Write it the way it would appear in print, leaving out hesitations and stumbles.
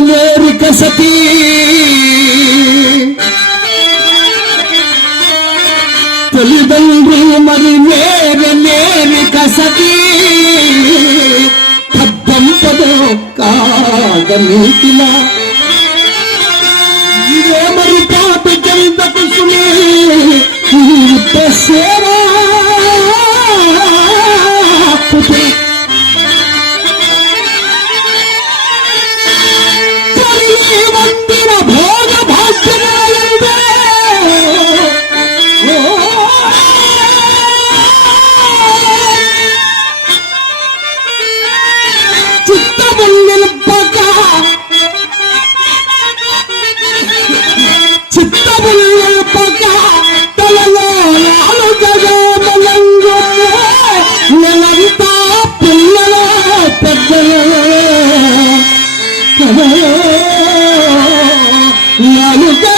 Neri కసతి తల్లిదండ్రి మరి Neri కసతి పద్దంపదో కాగనీతిలా ఇదే మరి పాప జంతకు సునే సేరా వందిన భోగ భాగ్యనాయందే చిత్తముల్ నిల్పక తలలో నాలుగగా మలంగు నెలంతా పిల్లల పెద్దలు నాలుగ